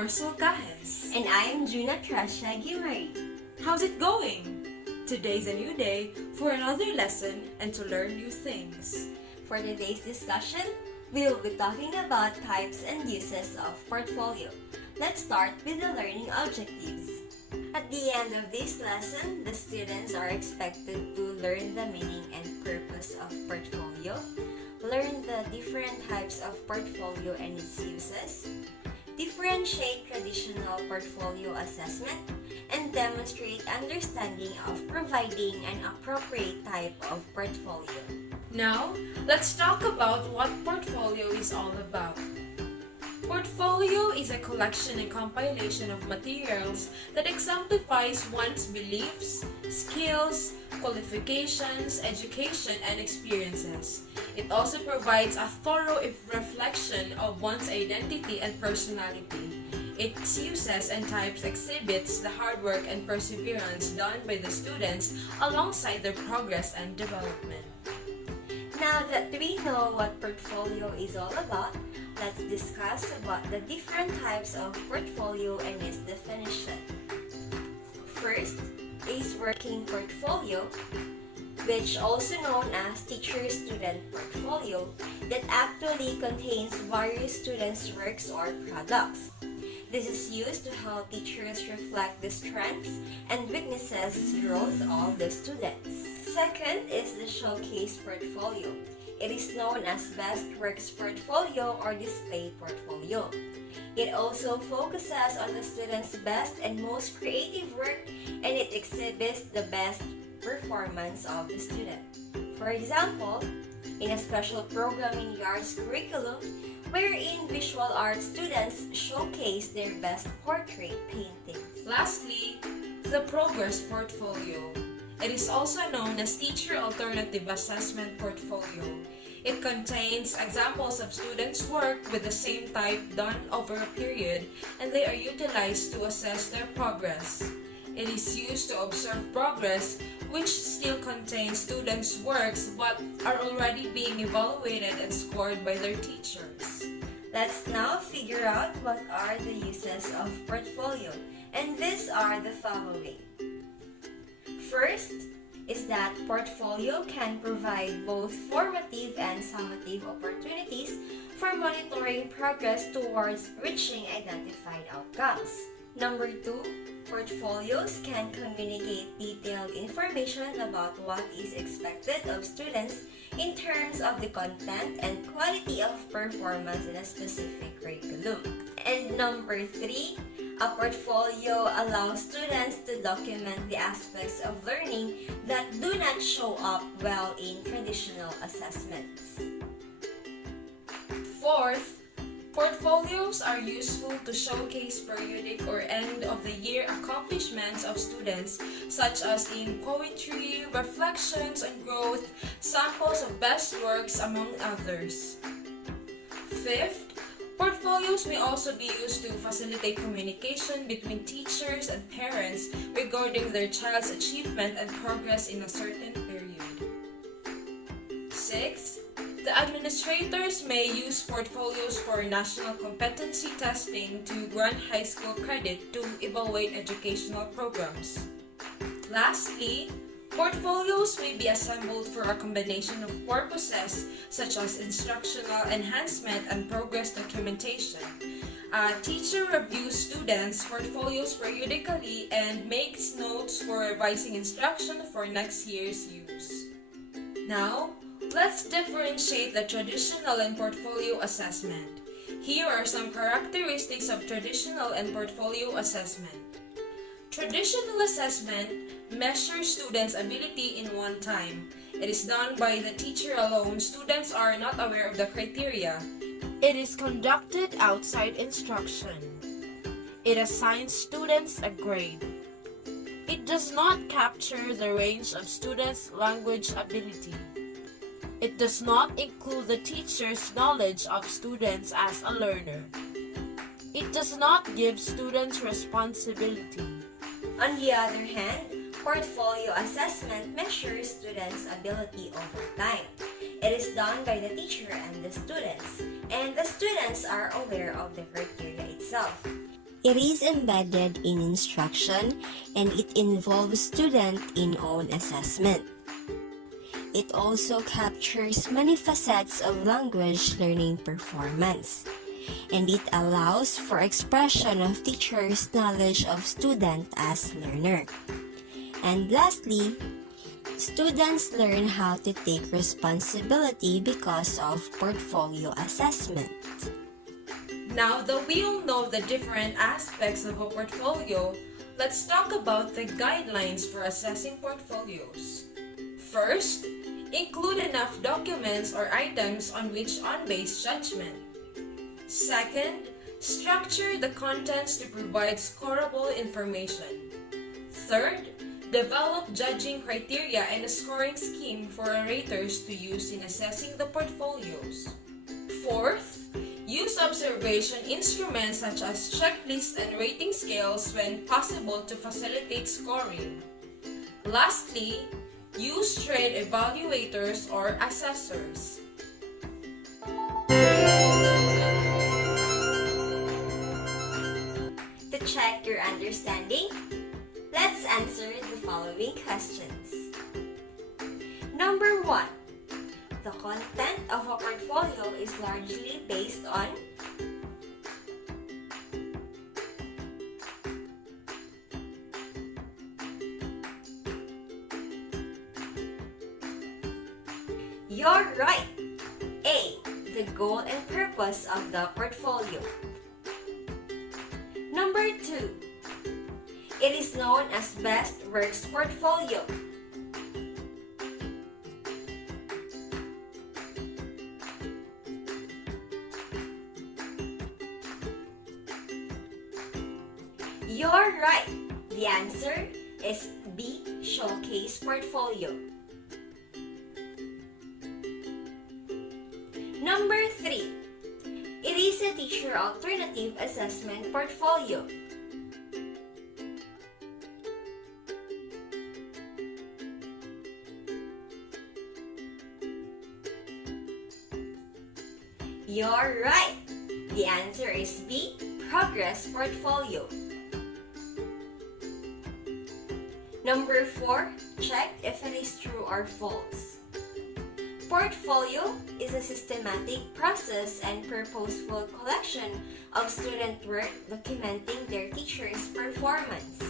Marcel CAJES. And I'm Juna Tresha GUIMARY. How's it going? Today's a new day for another lesson and to learn new things. For today's discussion, we will be talking about types and uses of portfolio. Let's start with the learning objectives. At the end of this lesson, the students are expected to learn the meaning and purpose of portfolio, learn the different types of portfolio and its uses, differentiate traditional portfolio assessment, and demonstrate understanding of providing an appropriate type of portfolio. Now, let's talk about what portfolio is all about. Portfolio is a collection and compilation of materials that exemplifies one's beliefs, skills, qualifications, education, and experiences. It also provides a thorough reflection of one's identity and personality. Its uses and types exhibits the hard work and perseverance done by the students alongside their progress and development. Now that we know what portfolio is all about, let's discuss about the different types of portfolio and its definition. First is working portfolio, which also known as teacher-student portfolio, that actually contains various students' works or products. This is used to help teachers reflect the strengths and weaknesses growth of the students. Second is the showcase portfolio. It is known as best works portfolio or display portfolio. It also focuses on the student's best and most creative work, and it exhibits the best performance of the student. For example, in a special program in YARD's curriculum, wherein visual art students showcase their best portrait paintings. Lastly, the progress portfolio. It is also known as Teacher Alternative Assessment Portfolio. It contains examples of students' work with the same type done over a period, and they are utilized to assess their progress. It is used to observe progress, which still contains students' works but are already being evaluated and scored by their teachers. Let's now figure out what are the uses of portfolio, and these are the following. First is that portfolio can provide both formative and summative opportunities for monitoring progress towards reaching identified outcomes. Number 2, portfolios can communicate detailed information about what is expected of students in terms of the content and quality of performance in a specific curriculum. And number 3, a portfolio allows students to document the aspects of learning that do not show up well in traditional assessments. Fourth, portfolios are useful to showcase periodic or end-of-the-year accomplishments of students, such as in poetry, reflections on growth, samples of best works, among others. Fifth, portfolios may also be used to facilitate communication between teachers and parents regarding their child's achievement and progress in a certain period. Sixth, the administrators may use portfolios for national competency testing to grant high school credit to evaluate educational programs. Lastly, portfolios may be assembled for a combination of purposes such as instructional enhancement and progress documentation. A teacher reviews students' portfolios periodically and makes notes for revising instruction for next year's use. Now, let's differentiate the traditional and portfolio assessment. Here are some characteristics of traditional and portfolio assessment. Traditional assessment measures students' ability in one time. It is done by the teacher alone. Students are not aware of the criteria. It is conducted outside instruction. It assigns students a grade. It does not capture the range of students' language ability. It does not include the teacher's knowledge of students as a learner. It does not give students responsibility. On the other hand, portfolio assessment measures students' ability over time. It is done by the teacher and the students are aware of the criteria itself. It is embedded in instruction and it involves student in own assessment. It also captures many facets of language learning performance, and it allows for expression of teachers' knowledge of student as learner. And lastly, students learn how to take responsibility because of portfolio assessment. Now that we all know the different aspects of a portfolio, let's talk about the guidelines for assessing portfolios. First, include enough documents or items on which to base judgment. Second, structure the contents to provide scorable information. Third, develop judging criteria and a scoring scheme for raters to use in assessing the portfolios. Fourth, use observation instruments such as checklists and rating scales when possible to facilitate scoring. Lastly, use trained evaluators or assessors. To check your understanding, let's answer the following questions. Number 1. The content of a portfolio is largely based on You're right! A. The goal and purpose of the portfolio. Number 2. It is known as Best Works Portfolio. You're right! The answer is B. Showcase Portfolio. Number 3. It is a teacher alternative assessment portfolio. You're right! The answer is B. Progress Portfolio. Number 4. Check if it is true or false. Portfolio is a systematic process and purposeful collection of student work documenting their teacher's performance.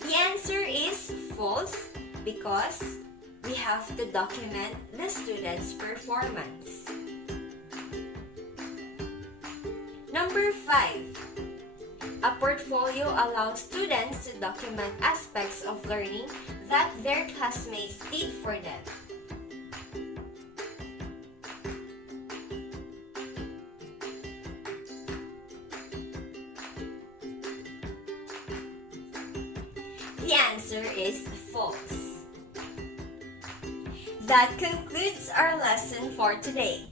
The answer is false because we have to document the student's performance. Number 5. A portfolio allows students to document aspects of learning that their classmates did for them. The answer is false. That concludes our lesson for today.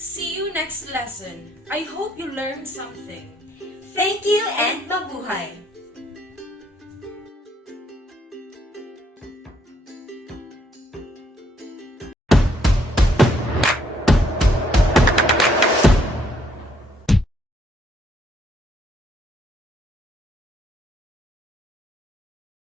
See you next lesson. I hope you learned something. Thank you and mabuhay!